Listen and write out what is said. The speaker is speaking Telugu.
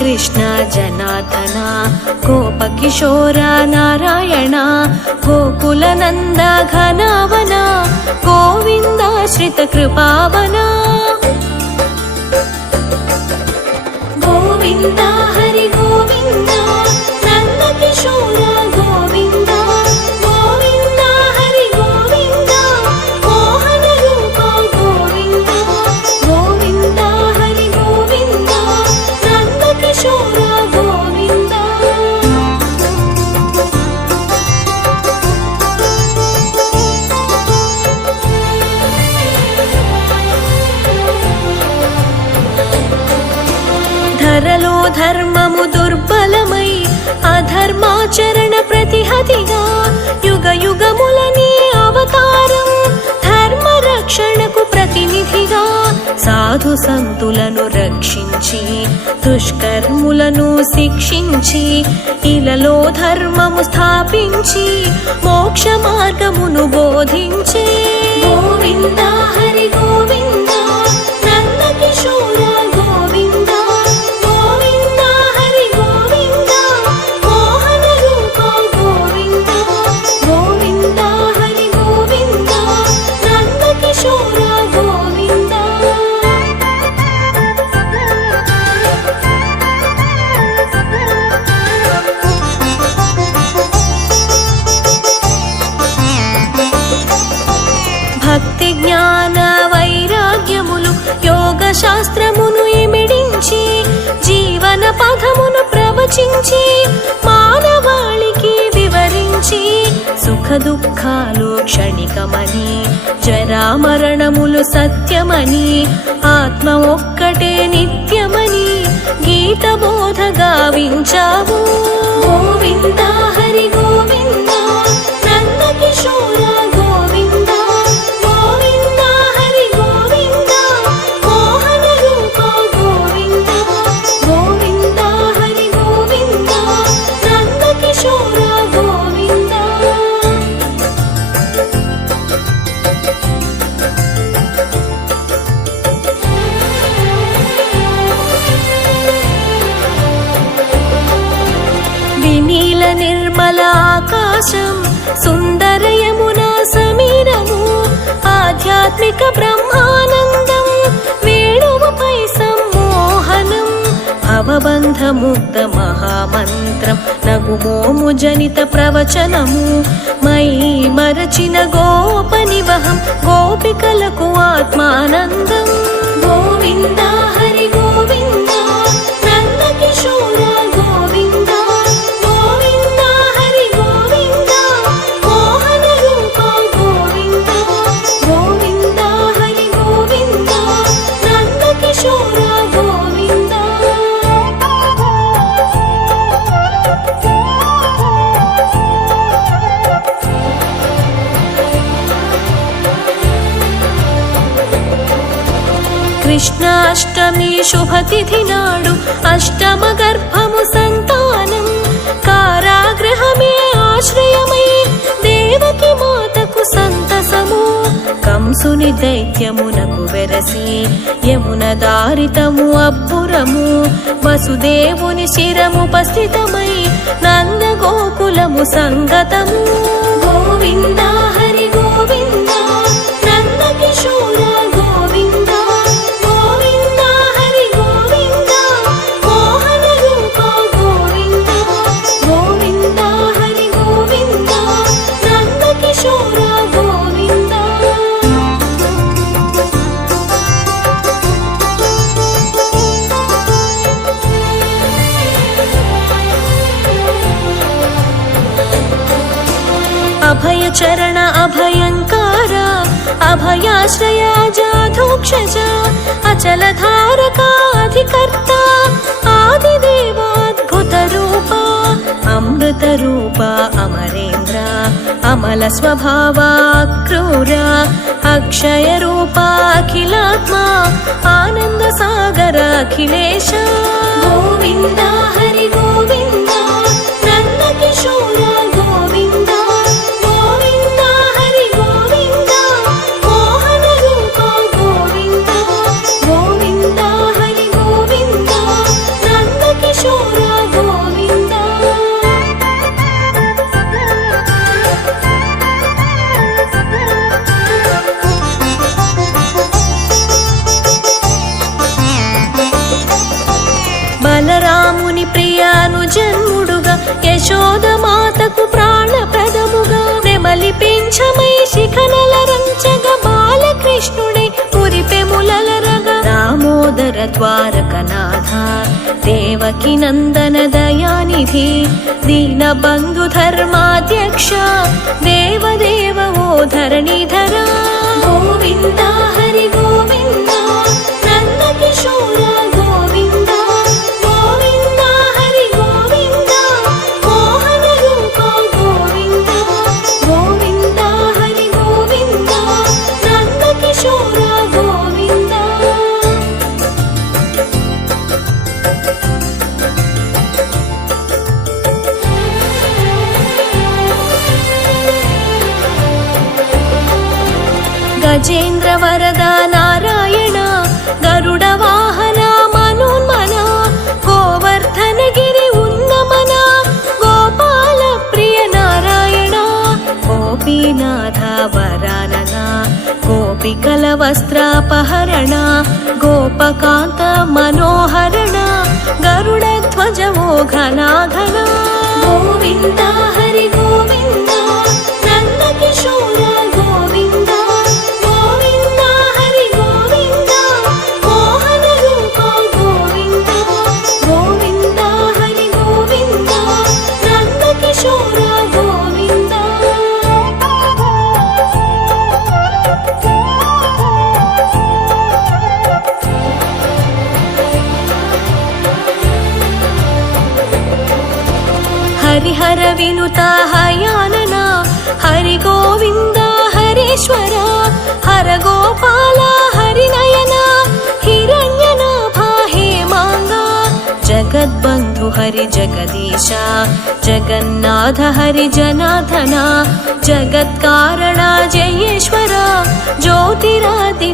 ಕೃಷ್ಣ ಜನಾರ್ದನ ಗೋಪಕಿಶೋರ ನಾರಾಯಣ ಗೋಕುಲನಂದ ಘನವನ ಗೋವಿಂದ ಶ್ರಿತ ಕೃಪಾವನ ಗೋವಿಂದ ಹರಿ ಗೋವಿಂದ ನಂದ ಕಿಶೋರ ಗೋವಿಂದ ಗೋವಿಂದ ಹರಿ ಗೋವಿಂದ ಮೋಹನ ರೂಪ ಗೋವಿಂದ ಗೋವಿಂದ ಹರಿ ಗೋವಿಂದ ನಂದ ಕಿಶೋರ ಗೋವಿಂದ ధరలో ధర్మము దుర్బలమై అధర్మాచరణ ప్రతిహతిగా యుగ యుగములని అవతారం ధర్మ రక్షణకు ప్రతినిధిగా సాధు సంతులను రక్షించి దుష్కర్ములను శిక్షించి ఇలలో ధర్మము స్థాపించి మోక్ష మార్గమును బోధించే గోవింద హరి గోవింద నంద కిశోర గోవింద గోవింద హరి గోవింద మోహన రూప గోవింద గోవింద హరి గోవింద నంద కిశోర గోవింద భక్తి జ్ఞాన వైరాగ్యములు యోగ శాస్త్రమును ఇమిడించి జీవన పథమును ప్రవచించి మానవాళికి వివరించి సుఖ దుఃఖాలు క్షణికమని జరామరణములు సత్యమని ఆత్మ ఒక్కటే నిత్యమని గీత బోధ గావించావు గోవింద హరి గోవింద నంద కిశోర గోవింద గోవింద హరి గోవింద మోహన రూప గోవింద గోవింద హరి గోవింద నంద కిశోర గోవింద వినీల నిర్మల ఆకాశం సుందర యమునా సమీరము ఆధ్యాత్మిక బ్రహ్మానందం వేణువుపై సమ్మోహనం భవబంధ ముక్త మహామంత్రం నగుమోము జనిత ప్రవచనము మై మరచిన గోపనివహం గోపికలకు ఆత్మానందం గోవింద హరి గోవింద నంద కిశోర గోవింద గోవింద హరి గోవింద మోహన రూప గోవింద గోవింద హరి గోవింద నంద కిశోర గోవింద కృష్ణాష్టమి శుభతిథి నాడు అష్టమ గర్భము సంతానం కారాగృహమే ఆశ్రయమై దేవకి మాతకు సంతసము కంసుని దైత్యమునకు వెరసి యమున దారితము అబ్బురము వసుదేవుని శిరముపస్థితమై నంద గోకులము సంగతము గోవింద హరి గోవింద నంద కిశోర గోవింద గోవింద హరి గోవింద మోహన రూప గోవింద గోవింద హరి గోవింద నంద కిశోర గోవింద అభయ చరణ అభయంకార అభయాశ్రయ జాధోక్షజ అచల ధారకాధికర్త ఆదిదేవాద్భుత రూప అమృత రూప అమరేంద్ర అమల స్వభావ క్రూర అక్షయ రూప అఖిలాత్మ ఆనంద సాగర అఖిలేశ గోవింద హరి గోవింద నంద కిశోర గోవింద గోవింద హరి గోవింద మోహన రూప గోవింద గోవింద హరి గోవింద నంద కిశోర రాముని ప్రియాను జన్ముడుగా యశోదమాతకు ప్రాణప్రదముగా నెమలి పింఛమై శిఖనల రంచగా బాలకృష్ణుడై పురిపెములరగా దామోదర ద్వారకనాథ దేవకి నందన దయానిధి దీనబంధు ధర్మాధ్యక్ష దేవదేవ ఓ ధరణిధర గోవింద హరి గోవింద నందకిశోర గోవింద గోవింద హరి గోవింద మోహన రూప గోవింద గోవింద హరి గోవింద నందకిశోర గోవింద. గజేంద్ర వరద నారాయణ గరుడ వాహన మనోన్మన గోవర్ధనగిరి ఉన్నమన గోపాల ప్రియ నారాయణ గోపీనాథ వరానన గోపికల వస్త్రాపహరణ గోపకాంత మనోహరణ గరుడ ధ్వజ ఓ ఘనాఘన గోవింద హరి గోవింద నందకిశోర గోవింద గోవింద హరి గోవింద మోహన రూప గోవింద గోవింద హరి గోవింద నందకిశోర గోవింద. హరిహర వినుత హయానన హరి గోవింద హరీశ్వర హర గోపాల హరినయన హిరణ్యనాభ హేమాంగ జగద్బంధు హరి జగదీశ జగన్నాథ హరి జనార్దన జగత్కారణ జయేశ్వర జ్యోతిరాది